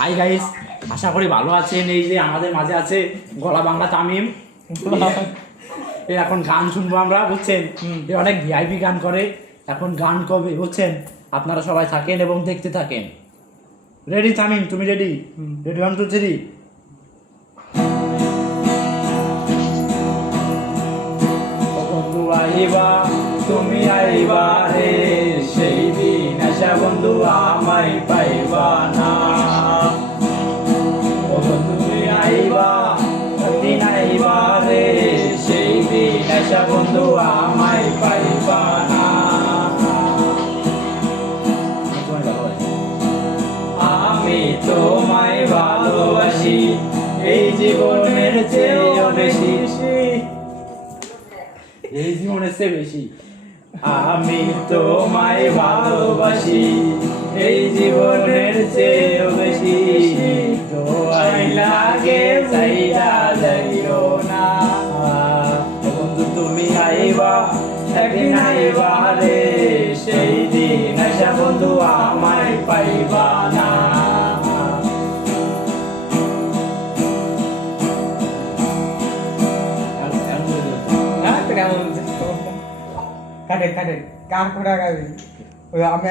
Hi guys, আশা করি ভালো আছেন। এই যে আমাদের মাঝে আছে গলা বাংলা তামিম। এখন গান শুনবো আমরা, বুঝছেন? এ অনেক ভিআইপি গান করে। এখন গান কবে, বুঝছেন? আপনারা সবাই থাকেন এবং দেখতে থাকেন। রেডি তামিম? তুমি রেডি? রেডি, 1 2 3। বন্ধু আইবা, তুমি আইবা রে, সেই দিন আশা বন্ধু আমায় পাইবা না। ও বন্ধু তুমি আইবা, দিন আইবা রে, সেই দিন আশা বন্ধু আমায় পাইবা না। আমি তোমায় ভালোবাসি, এই জীবনের চেয়েও বেশি, এই জীবনের চেয়ে বেশি। আমি তোমায় ভালোবাসি, এই জীবনের চেয়েও বেশি। দোয়াই লাগে চাইরা যাইও না। বন্ধু তুমি আইবা, একদিন আইবা রে, সেই দিন আশা বন্ধু আমায় পাইবা না। কাটে কাটে কার কোটা গাবি আমি